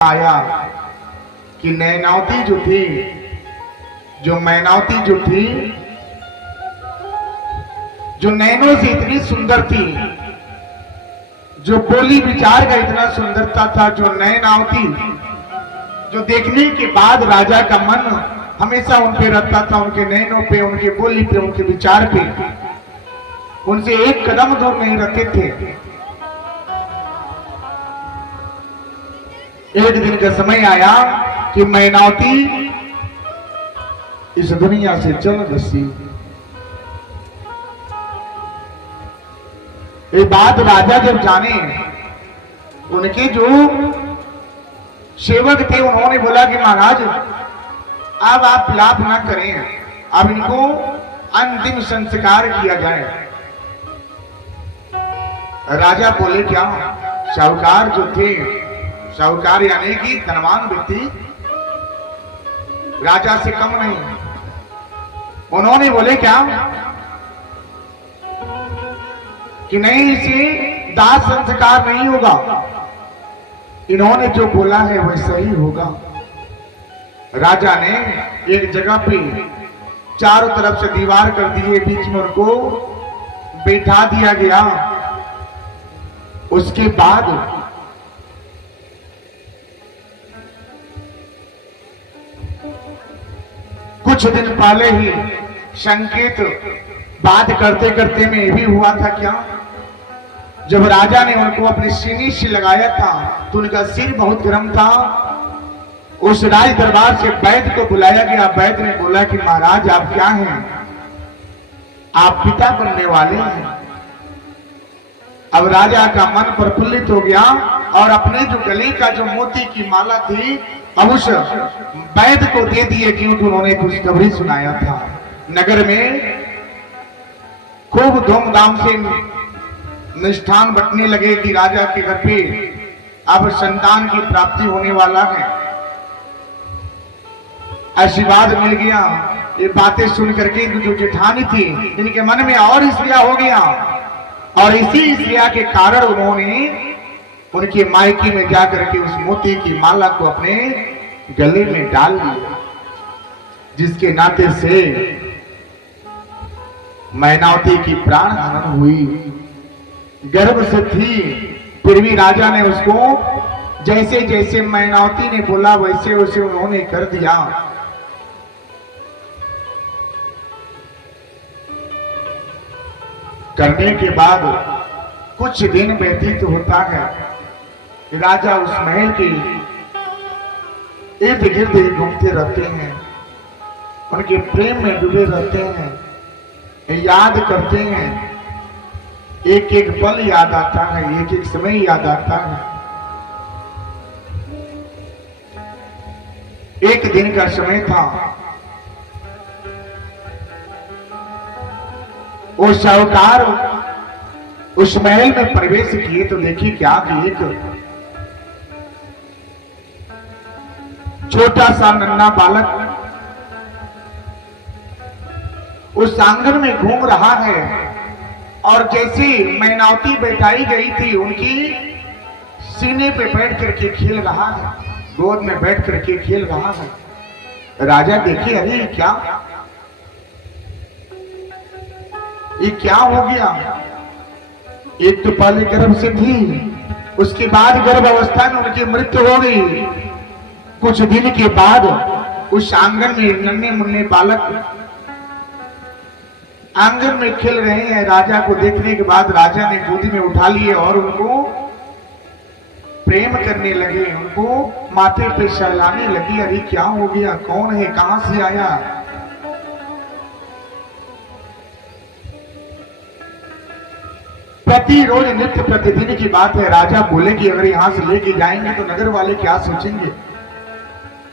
आया कि नैनावती जो थी, जो मैनावती जो थी, जो नैनों से इतनी सुंदर थी, जो बोली विचार का इतना सुंदरता था, जो नैनावती जो देखने के बाद राजा का मन हमेशा उन पे रहता था, उनके नैनों पे, उनके बोली पे, उनके विचार पे, उनसे एक कदम दूर नहीं रहते थे। एक दिन का समय आया कि मैनावती इस दुनिया से चल बसी। ये बात राजा जब जाने, उनके जो सेवक थे उन्होंने बोला कि महाराज अब आप विलाप ना करें, अब इनको अंतिम संस्कार किया जाए। राजा बोले क्या? साहूकार जो थे, साहूकार यानी कि धनवान व्यक्ति, राजा से कम नहीं, उन्होंने बोले क्या कि नहीं, इसे दाह संस्कार नहीं होगा, इन्होंने जो बोला है वैसा ही होगा। राजा ने एक जगह पे चारों तरफ से दीवार कर दिए, बीच में उनको बैठा दिया गया। उसके बाद कुछ दिन पहले ही संकेत बात करते करते में ये भी हुआ था क्या, जब राजा ने उनको अपने सीने से लगाया था तो उनका सिर बहुत गर्म था। उस राज दरबार से वैद्य को बुलाया गया। वैद्य ने बोला कि महाराज आप क्या हैं? आप पिता बनने वाले हैं। अब राजा का मन प्रफुल्लित हो गया और अपने जो गले का जो मोती की माला थी अब उस वैद्य को दे दिए, क्योंकि उन्होंने खुशखबरी सुनाया था। नगर में खूब धूमधाम से निष्ठान बटने लगे कि राजा के घर पे अब संतान की प्राप्ति होने वाला है। आशीर्वाद मिल गया। ये बातें सुन करके जो जेठानी थी, इनके मन में और ईर्ष्या हो गया और इसी ईर्ष्या के कारण उन्होंने उनके मायके में जाकर के उस मोती की माला को अपने गले में डाल दिया, जिसके नाते से मैनावती की प्राण हनन हुई। गर्भ से थी, फिर भी राजा ने उसको जैसे जैसे मैनावती ने बोला वैसे वैसे उन्होंने कर दिया। करने के बाद कुछ दिन व्यतीत होता है, राजा उस महल के इर्द गिर्द घूमते रहते हैं, उनके प्रेम में डूबे रहते हैं, याद करते हैं, एक एक पल याद आता है, एक एक समय याद आता है। एक दिन का समय था, वो साहूकार उस महल में प्रवेश किए तो देखिए क्या कि एक छोटा सा नन्हा बालक उस आंगन में घूम रहा है और जैसे मैनावती बैठाई गई थी उनकी सीने पे बैठ करके खेल रहा है, गोद में बैठ करके खेल रहा है। राजा देखिए, अरे क्या ये क्या हो गया? एक तो पहले गर्भ से थी, उसके बाद गर्भ अवस्था में उनकी मृत्यु हो गई। कुछ दिन के बाद उस आंगन में नन्हे मुन्ने बालक आंगन में खेल रहे हैं। राजा को देखने के बाद राजा ने गोदी में उठा लिए और उनको प्रेम करने लगे, उनको माथे पे सहलाने लगी। अरे क्या हो गया? कौन है? कहां से आया? प्रतिरोज नित्य प्रतिदिन की बात है। राजा बोले कि अगर यहां से लेके जाएंगे तो नगर वाले क्या सोचेंगे।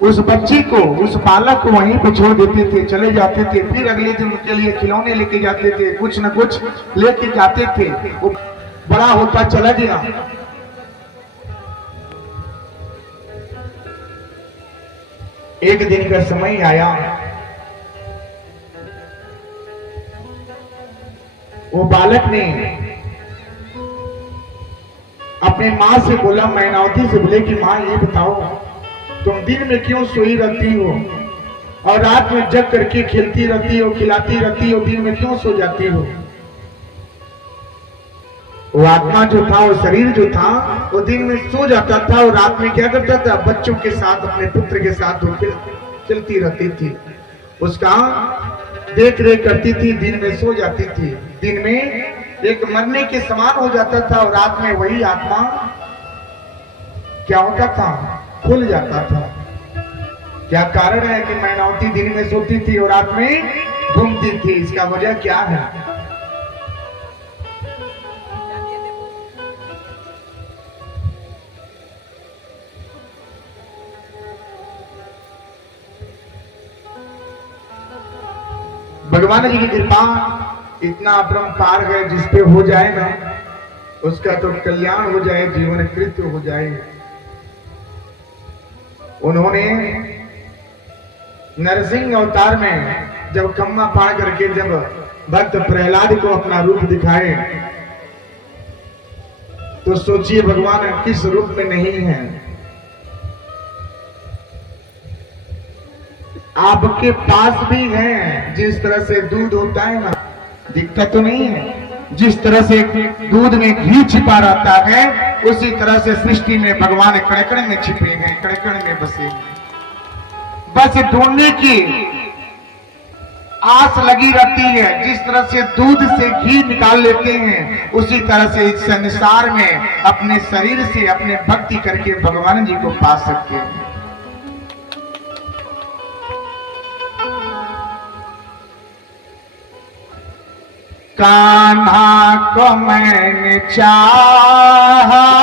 उस बच्ची को, उस बालक को वहीं पे छोड़ देते थे, चले जाते थे। फिर अगले दिन उनके लिए खिलौने लेके जाते थे, कुछ न कुछ लेके जाते थे। वो बड़ा होता चला गया। एक दिन का समय आया, वो बालक ने अपनी माँ से बोला, मैनावती से बोले कि माँ ये बताओ, तुम दिन में क्यों सोई रहती हो और रात में जग करके खेलती रहती हो, खिलाती रहती हो, दिन में क्यों सो जाती हो? वो आत्मा जो था, वो शरीर जो था, वो दिन में सो जाता था और रात में क्या करता था? बच्चों के साथ, अपने पुत्र के साथ वो चलती रहती थी, उसका देख रेख करती थी, दिन में सो जाती थी। दिन में एक मरने के समान हो जाता था और रात में वही आत्मा क्या होता था? खुल जाता था। क्या कारण है कि मैनावती दिन में सोती थी और रात में घूमती थी? इसका वजह क्या है? भगवान जी की कृपा इतना अपरंपार है, जिस पे हो जाए ना उसका तो कल्याण हो जाए, जीवन कृत हो जाए। उन्होंने नरसिंह अवतार में जब खम्मा पार करके जब भक्त प्रहलाद को अपना रूप दिखाए, तो सोचिए भगवान किस रूप में नहीं है। आपके पास भी है, जिस तरह से दूध होता है ना, दिखता तो नहीं है, जिस तरह से दूध में घी छिपा रहता है, उसी तरह से सृष्टि में भगवान कण-कण में छिपे हैं, कण-कण में बसे हैं। बस ढूंढने की आस लगी रहती है। जिस तरह से दूध से घी निकाल लेते हैं, उसी तरह से इस संसार में अपने शरीर से अपने भक्ति करके भगवान जी को पा सकते हैं। कान्हा को मैंने चाहा,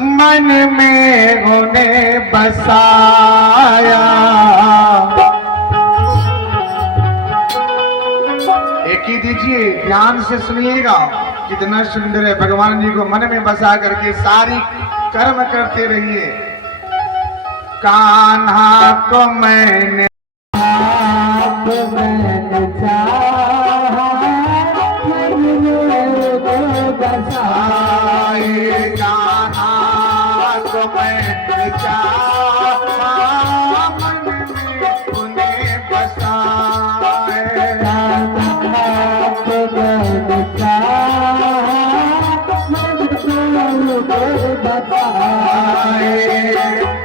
मन में उन्हें बसाया। एक ही दीजिए, ध्यान से सुनिएगा, कितना सुंदर है। भगवान जी को मन में बसा करके सारी कर्म करते रहिए। कान्हा को मैंने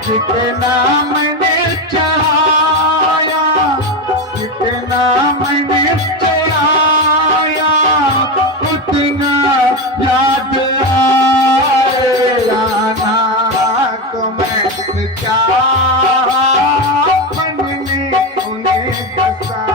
जितना मैंने चाहा, जितना मैंने चाहा, उतना याद आया। ना तो मैंने चाहा, मन में उन्हें बसाए।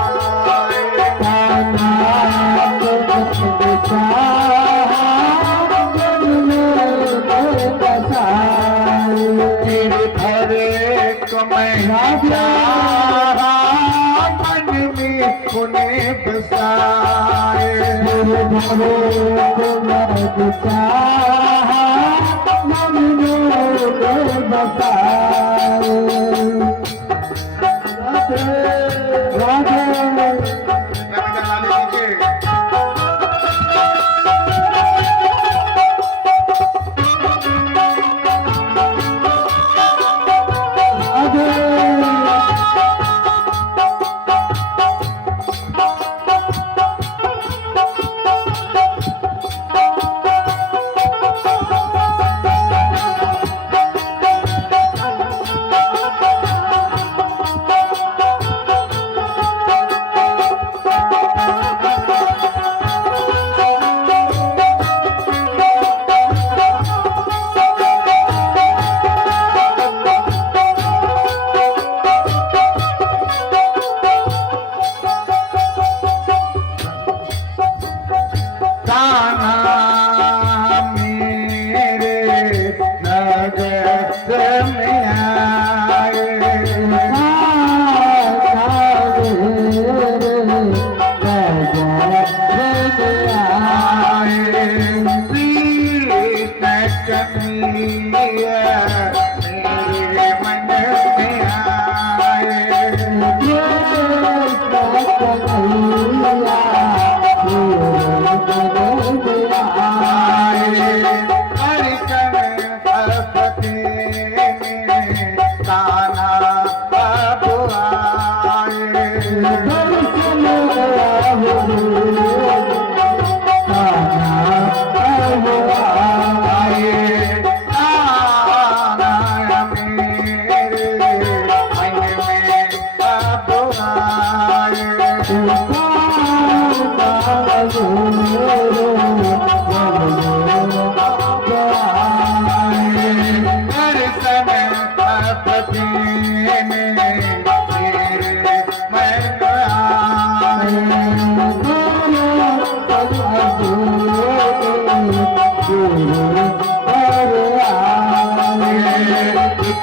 मन में उन्हें बसाए।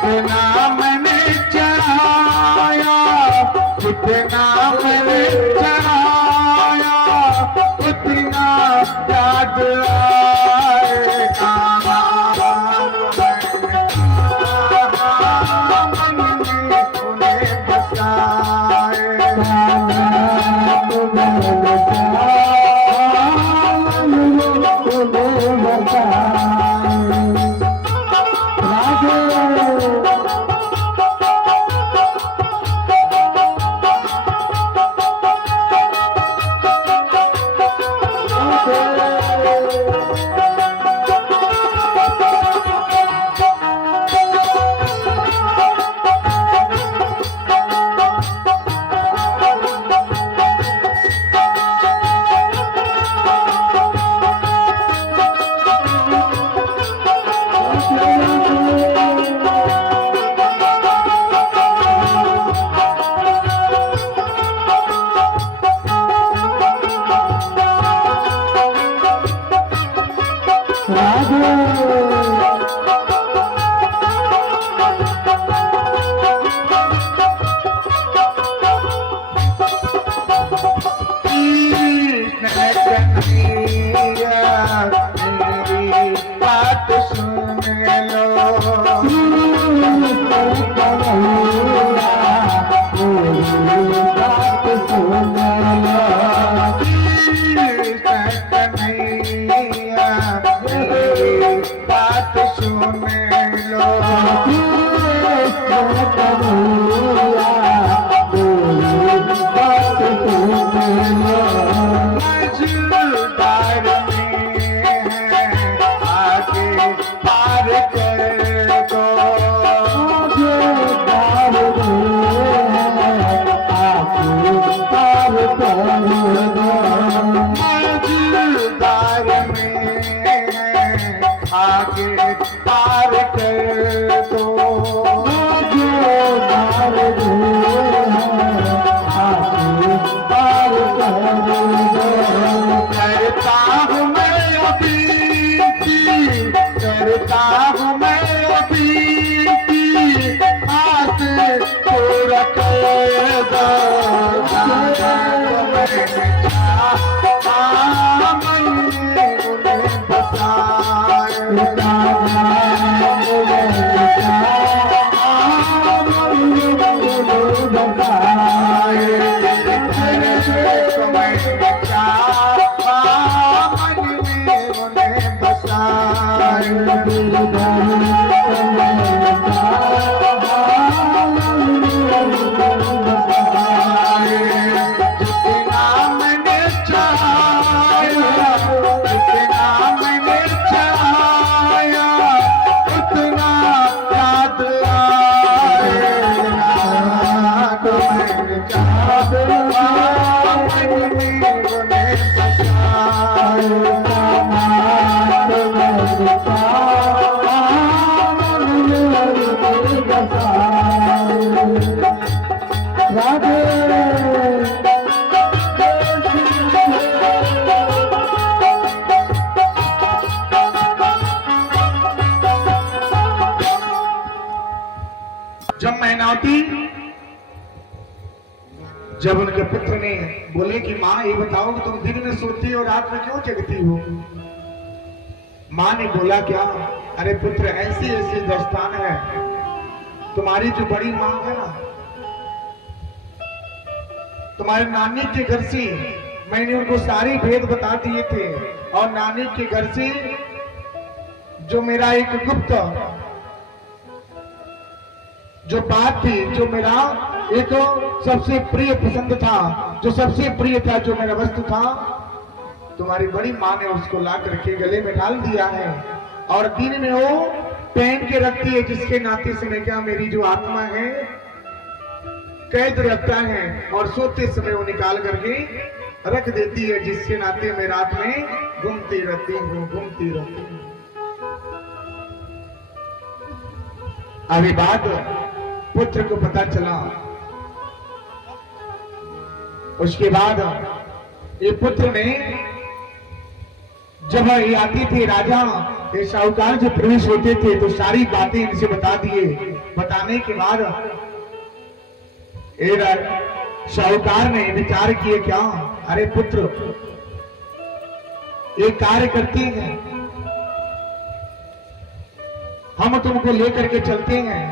जितना मैंने चढ़ाया, जितना मैंने चढ़ाया, उतना याद आएगा। मन में उन्हें बसाए, बात सुन लो, बात सुन लो, मझधार में है आगे पार कर दो, मझधार में है आगे पार कर दो, करता हूँ मैं अभी, करता हूँ मैं अभी, आस पूरा कर दो, मन में उन्हें बसाए, जब मैनावती, जब उनके पुत्र ने बोले कि माँ ये बताओ कि तुम दिन में सोती हो रात में क्यों जगती हो, माँ ने बोला क्या, अरे पुत्र ऐसी ऐसी दस्तान है, तुम्हारी जो बड़ी माँ है ना, तुम्हारे नानी के घर से मैंने उनको सारे भेद बता दिए थे, और नानी के घर से जो मेरा एक गुप्त जो बात थी, जो मेरा एक सबसे प्रिय पसंद था, जो सबसे प्रिय था, जो मेरा वस्तु था, तुम्हारी बड़ी माँ ने उसको ला करके गले में डाल दिया है, और दिन में वो पहन के रखती है, जिसके नाते समय क्या मेरी जो आत्मा है कैद रखता है, और सोते समय वो निकाल करके रख देती है, जिसके नाते मैं रात में घूमती रहती हूँ, घूमती रहती हूँ। अभी बात पुत्र को पता चला, उसके बाद ये पुत्र ने जब ये आती थी राजा, ये साहूकार जब प्रवेश होते थे तो सारी बातें इनसे बता दिए बताने के बाद साहूकार ने विचार किए, क्या अरे पुत्र एक कार्य करते हैं, हम तुमको लेकर के चलते हैं,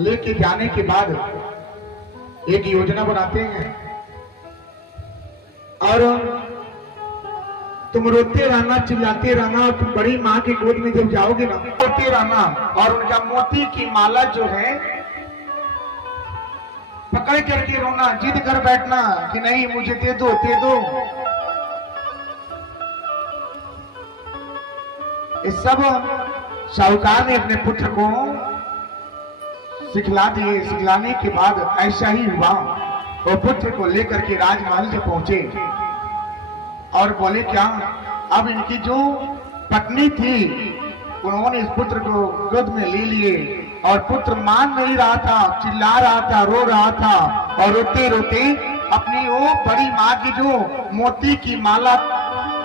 लेके जाने के बाद एक योजना बनाते हैं और तुम रोते रहना, चिल्लाते रहना, और तुम बड़ी माँ की गोद में जब जाओगे ना रोते रहना, और उनका मोती की माला जो है पकड़ करके रोना, जिद कर बैठना कि नहीं मुझे दे दो दे दो। इस सब साहूकार ने अपने पुत्र को सिखला दिए। सिखलाने के बाद ऐसा ही हुआ, वो पुत्र को लेकर के राजमहल से पहुंचे और बोले, क्या अब इनकी जो पत्नी थी उन्होंने इस पुत्र को गोद में ले लिए, और पुत्र मान नहीं रहा था, चिल्ला रहा था, रो रहा था, और रोते रोते अपनी वो बड़ी माँ की जो मोती की माला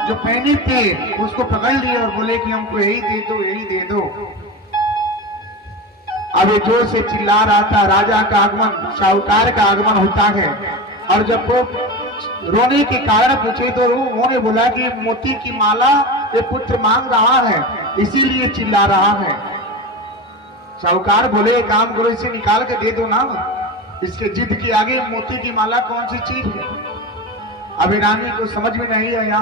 जो पहनी थी उसको पकड़ लिए और बोले कि हमको यही दे दो, यही दे दो। अब ये जोर से चिल्ला रहा था। राजा का आगमन, साहूकार का आगमन होता है, और जब वो रोने के कारण पूछे तो उन्होंने बोला कि मोती की माला ये पुत्र मांग रहा है, इसीलिए चिल्ला रहा है। साहूकार बोले, काम करो, इसे निकाल के दे दो ना, इसके जिद के आगे मोती की माला कौन सी चीज है। अब रानी को समझ में नहीं आया,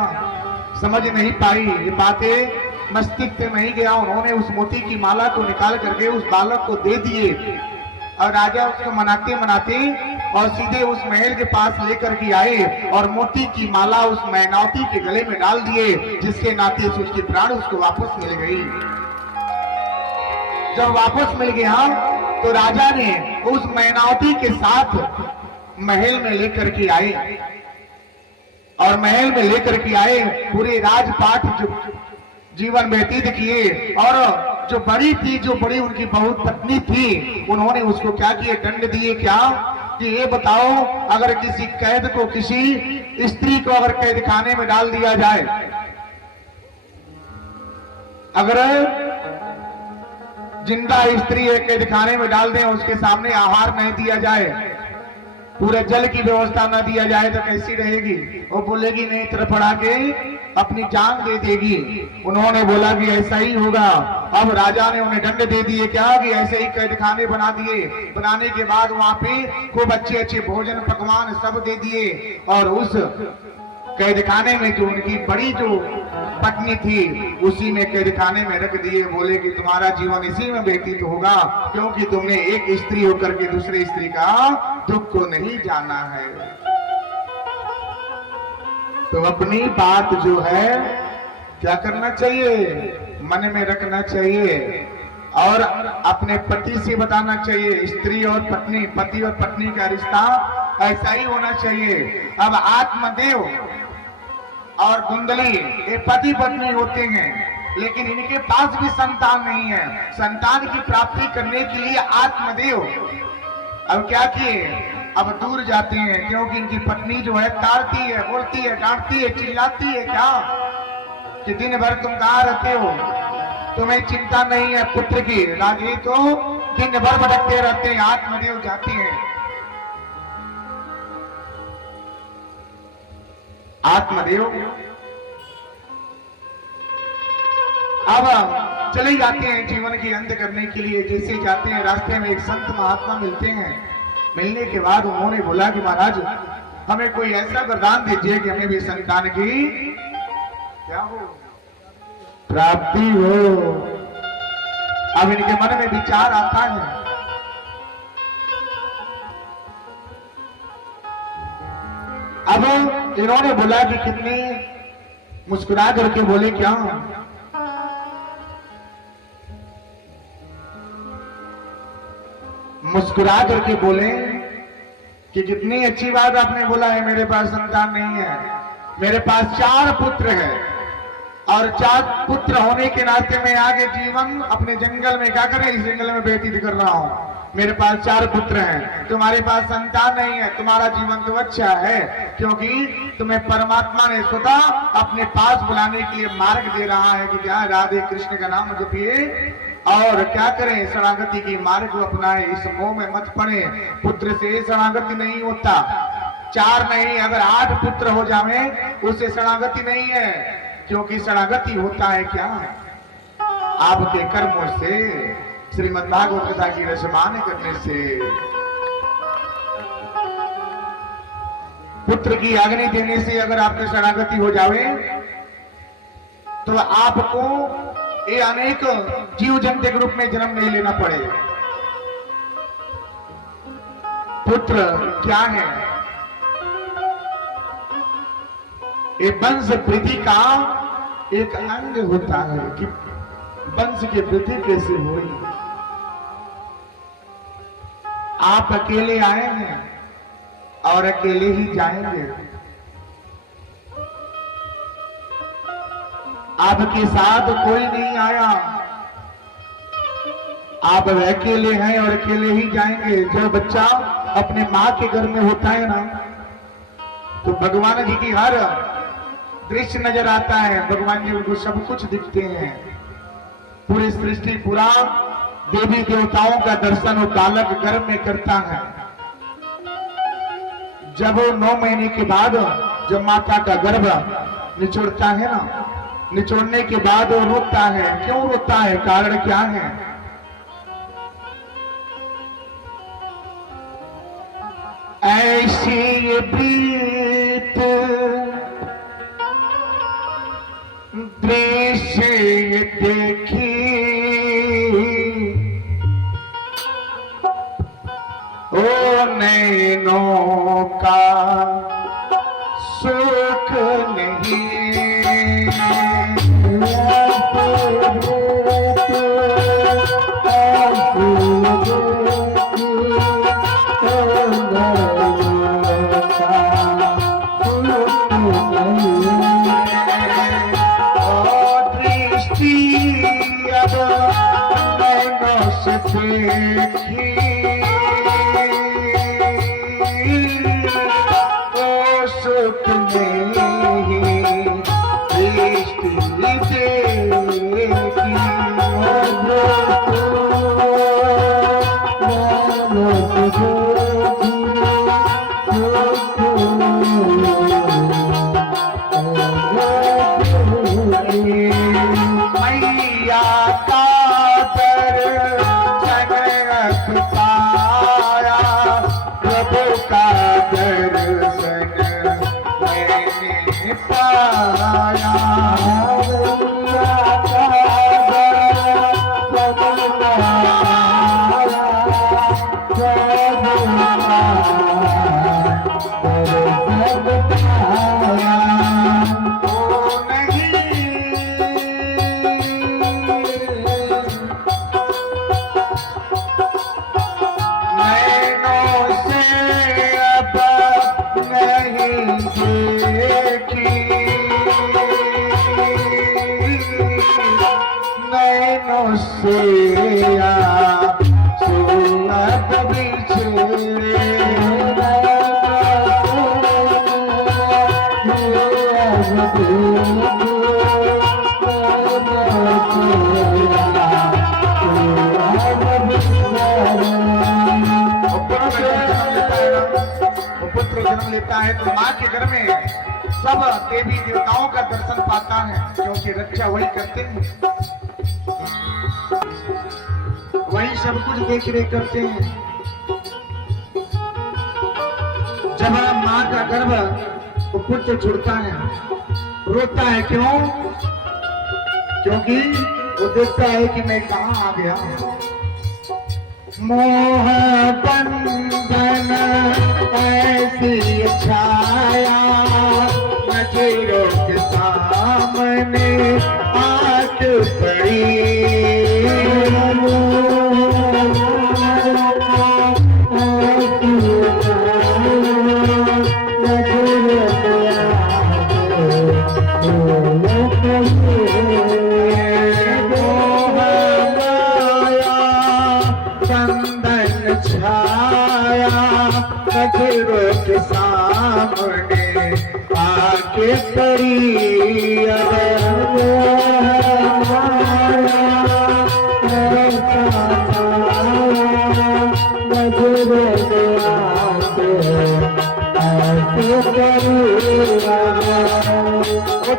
समझ नहीं पाई, ये बातें मस्तिष्क में नहीं गया। उन्होंने उस मोती की माला को निकाल करके उस बालक को दे दिए, और राजा उसको मनाते मनाते और सीधे उस महल के पास लेकर के आए और मोती की माला उस मैनावती के गले में डाल दिए, जिसके नाते से उसकी प्राण उसको वापस मिल गई। जब वापस मिल गया तो राजा ने उस मैनावती के साथ महल में लेकर के आए, और महल में लेकर के आए, पूरे राजपाट जो जीवन व्यतीत किए, और जो बड़ी थी, जो बड़ी उनकी बहुत पत्नी थी, उन्होंने उसको क्या किए, दंड दिए। क्या कि ये बताओ, अगर किसी कैद को, किसी स्त्री को अगर कैद खाने में डाल दिया जाए, अगर जिंदा स्त्री है कैद खाने में डाल दें, उसके सामने आहार नहीं दिया जाए, पूरे जल की व्यवस्था न दिया जाए तो कैसी रहेगी। वो बोलेगी नहीं, तड़फड़ा के अपनी जान दे देगी। उन्होंने बोला कि ऐसा ही होगा। अब राजा ने उन्हें दंड दे दिए, क्या कि ऐसे ही कैद खाने बना दिए। बनाने के बाद वहां पे खूब अच्छे अच्छे भोजन पकवान सब दे दिए, और उस कैद खाने में जो उनकी बड़ी जो पत्नी थी उसी में कैद खाने में रख दिए। बोले कि तुम्हारा जीवन इसी में व्यतीत होगा, क्योंकि तुमने एक स्त्री होकर के दूसरी स्त्री का दुख को नहीं जाना है। तो अपनी बात जो है क्या करना चाहिए, मन में रखना चाहिए, और अपने पति से बताना चाहिए। स्त्री और पत्नी, पति और पत्नी का रिश्ता ऐसा ही होना चाहिए। अब आत्मदेव और कुंडली ये पति पत्नी होते हैं, लेकिन इनके पास भी संतान नहीं है। संतान की प्राप्ति करने के लिए आत्मदेव अब क्या किए, अब दूर जाते हैं, क्योंकि इनकी पत्नी जो है ताड़ती है, बोलती है, डांटती है, चिल्लाती है, क्या कि दिन भर तुम कहाँ रहते हो, तुम्हें चिंता नहीं है पुत्र की। राजे तो दिन भर भटकते रहते हैं। आत्मदेव जाते हैं, आत्मदेव अब चले जाते हैं जीवन की अंत करने के लिए। जैसे जाते हैं, रास्ते में एक संत महात्मा मिलते हैं। मिलने के बाद उन्होंने बोला कि महाराज हमें कोई ऐसा वरदान दीजिए कि हमें भी संतान की क्या हो, प्राप्ति हो। अब इनके मन में विचार आता है, अब इन्होंने बोला कि कितने मुस्कुरा करके बोले, क्या मुस्कुरा करके बोले कि कितनी अच्छी बात आपने बोला है, मेरे पास संतान नहीं है, मेरे पास 4 पुत्र हैं, और 4 पुत्र होने के नाते मैं आगे जीवन अपने जंगल में क्या करें, इस जंगल में व्यतीत कर रहा हूं। मेरे पास 4 पुत्र हैं, तुम्हारे पास संतान नहीं है। तुम्हारा जीवन तो अच्छा है, क्योंकि तुम्हें परमात्मा ने स्वतः अपने पास बुलाने के लिए मार्ग दे रहा है कि क्या राधे कृष्ण का नाम जपिए और क्या करें, शरणागति की मार्ग को अपनाए, इस मोह में मत पड़े। पुत्र से शरणागति नहीं होता, 4 नहीं अगर 8 पुत्र हो जावे उससे शरणागति नहीं है, क्योंकि शरणागति होता है क्या, आपके कर्मों से, श्रीमद् भागवत कथा की रसमान करने से, पुत्र की अग्नि देने से अगर आपकी शरणागति हो जावे तो आपको ये अनेक जीव जंतु के रूप में जन्म नहीं लेना पड़े। पुत्र क्या है, ये वंश वृद्धि का एक अंग होता है कि वंश की वृद्धि कैसे हुई। आप अकेले आए हैं और अकेले ही जाएंगे, आपके साथ कोई नहीं आया, आप अकेले हैं और अकेले ही जाएंगे। जो बच्चा अपने माँ के घर में होता है ना, तो भगवान जी की हर दृश्य नजर आता है, भगवान जी उनको सब कुछ दिखते हैं, पूरी सृष्टि पूरा देवी देवताओं का दर्शन वो बालक गर्भ में करता है। जब वो 9 महीने के बाद जब माता का गर्भ निचोड़ता है ना, निचोड़ने के बाद वो रोता है, क्यों रोता है, कारण क्या है, ऐसी ये प्रीत दृश्य देखी ओ नैनों का सुख नहीं, लेता है तो माँ के घर में सब देवी देवताओं का दर्शन पाता है, क्योंकि रक्षा वही करते हैं, वही सब कुछ देख रेख करते हैं। जब माँ का गर्भ वो पुत्र छुड़ता है, रोता है, क्यों, क्योंकि वो देखता है कि मैं कहाँ आ गया हूँ। मोह बंधन ऐसी छाया नजरों के सामने आके पड़ी, नजरों के सामने आके पड़ी, वो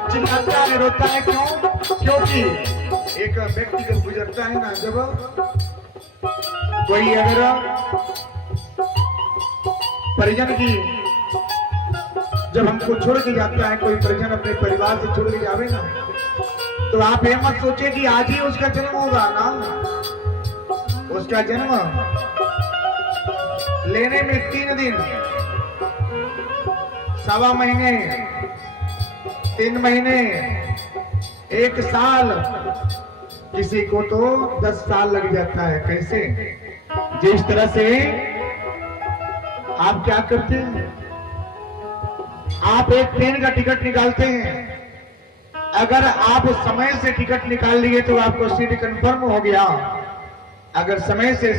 चिल्लाता है, रोता है, क्यों? क्योंकि एक व्यक्ति जब गुजरता है ना, जब कोई अगर परिजन की जब हमको छोड़ के जाता है, कोई परिजन अपने परिवार से छोड़ के जावे ना, तो आप ये मत सोचे कि आज ही उसका जन्म होगा ना। उसका जन्म लेने में 3 दिन, 1.25 महीने, 3 महीने, 1 साल, किसी को तो 10 साल लग जाता है। कैसे? जिस तरह से आप क्या करते हैं, आप एक ट्रेन का टिकट निकालते हैं, अगर आप समय से टिकट निकाल लिए तो आपको सीट कंफर्म हो गया, अगर समय से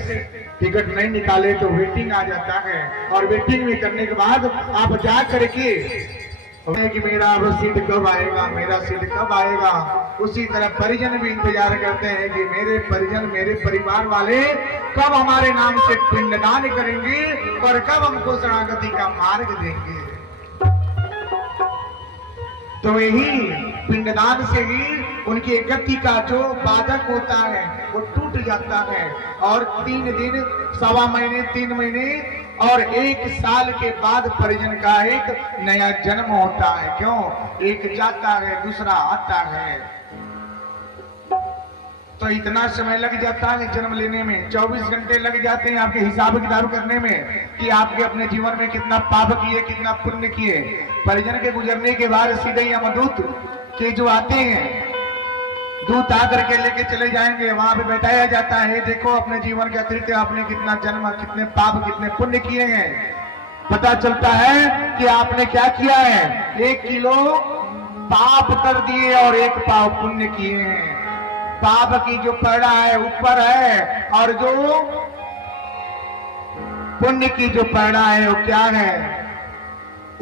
टिकट नहीं निकाले तो वेटिंग आ जाता है, और वेटिंग में करने के बाद आप जा करके कि मेरा अब सीट कब आएगा, मेरा सीट कब आएगा। उसी तरह परिजन भी इंतजार करते हैं कि मेरे परिजन, मेरे परिवार वाले कब हमारे नाम से पिंडदान करेंगे और कब हमको शरणागति का मार्ग देंगे। तो यही पिंडदान से ही उनकी गति का जो बाधक होता है वो टूट जाता है, और 3 दिन, 1.25 महीने, 3 महीने और 1 साल के बाद परिजन का एक नया जन्म होता है। क्यों? एक जाता है, दूसरा आता है। तो इतना समय लग जाता है जन्म लेने में, 24 घंटे लग जाते हैं आपके हिसाब किताब करने में कि आपके अपने जीवन में कितना पाप किए, कितना पुण्य किए। परिजन के गुजरने के बाद सीधे यमदूत के जो आते हैं, दूत आकर के लेके चले जाएंगे, वहां पे बैठाया जाता है, देखो अपने जीवन के अतिरिक्त आपने कितना जन्म, कितने पाप, कितने पुण्य किए हैं। पता चलता है कि आपने क्या किया है, 1 किलो पाप कर दिए और 1 पाव पुण्य किए हैं। पाप की जो पैड़ा है ऊपर है, और जो पुण्य की जो पैड़ा है वो क्या है,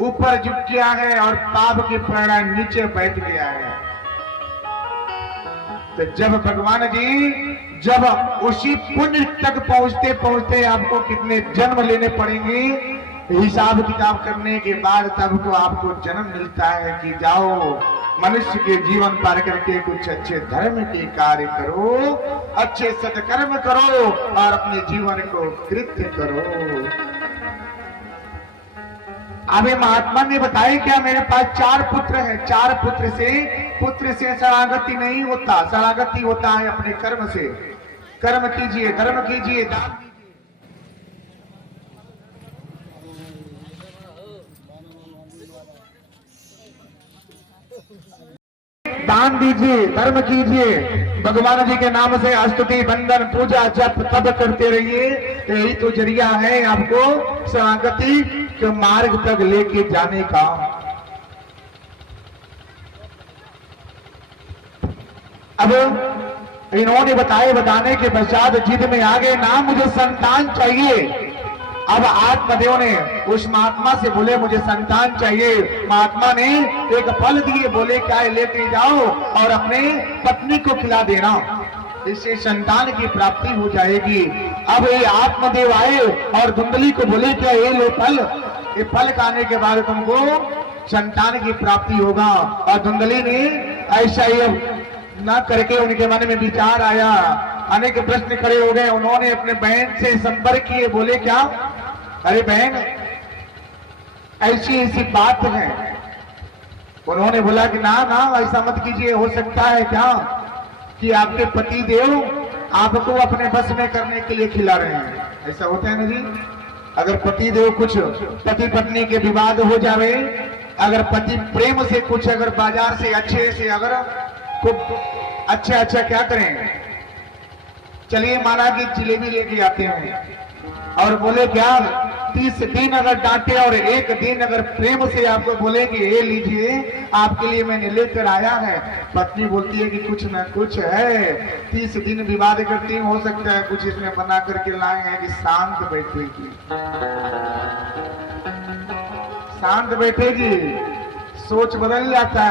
ऊपर झुक गया है, और पाप की पैड़ा नीचे बैठ गया है। तो जब भगवान जी जब उसी पुण्य तक पहुंचते पहुंचते आपको कितने जन्म लेने पड़ेंगे, हिसाब किताब करने के बाद तब तो आपको जन्म मिलता है कि जाओ मनुष्य के जीवन पार करके कुछ अच्छे धर्म के कार्य करो, अच्छे सत्कर्म करो और अपने जीवन को कृत्य करो। अभी महात्मा ने बताया क्या, मेरे पास 4 पुत्र हैं, 4 पुत्र से शरणागति नहीं होता, शरणागति होता है अपने कर्म से। कर्म कीजिए, धर्म कीजिए, दान दान दीजिए, धर्म कीजिए, भगवान जी के नाम से स्तुति, वंदन, पूजा, जप तब करते रहिए। यही तो जरिया है आपको शरणागति के मार्ग तक लेके जाने का। अब इन्होंने बताने के पश्चात जिद में आ गए, ना मुझे संतान चाहिए। अब आत्मदेव ने उस महात्मा से बोले मुझे संतान चाहिए। महात्मा ने एक फल दिए, बोले क्या है, लेके जाओ और अपने पत्नी को खिला देना, इससे संतान की प्राप्ति हो जाएगी। अब ये आत्मदेव आए और धुंधली को बोले क्या ये लो फल, ये फल खाने के बाद तुमको संतान की प्राप्ति होगा। और धुंधली ने ऐसा ही न करके उनके मन में विचार आया, अनेक प्रश्न खड़े हो गए। उन्होंने अपने बहन से संपर्क किए, बोले क्या, अरे बहन ऐसी ऐसी बात है। उन्होंने बोला कि ना ना ऐसा मत कीजिए, हो सकता है क्या कि आपके पति देव आपको अपने बस में करने के लिए खिला रहे हैं। ऐसा होता है ना जी, अगर पति देव कुछ पति पत्नी के विवाद हो जावे, अगर पति प्रेम से कुछ अगर बाजार से अच्छे से अगर खूब अच्छा क्या करें, चलिए माना कि जिलेबी लेके आते हैं और बोले क्या 30 दिन अगर डांटे और 1 दिन अगर प्रेम से आपको बोले कि ये लीजिए आपके लिए मैंने लेकर आया है, पत्नी बोलती है कि कुछ ना कुछ है, 30 दिन विवाद करती, हो सकता है कुछ इसमें बना करके लाए हैं कि शांत बैठेगी, शांत बैठेगी, सोच बदल जाता है।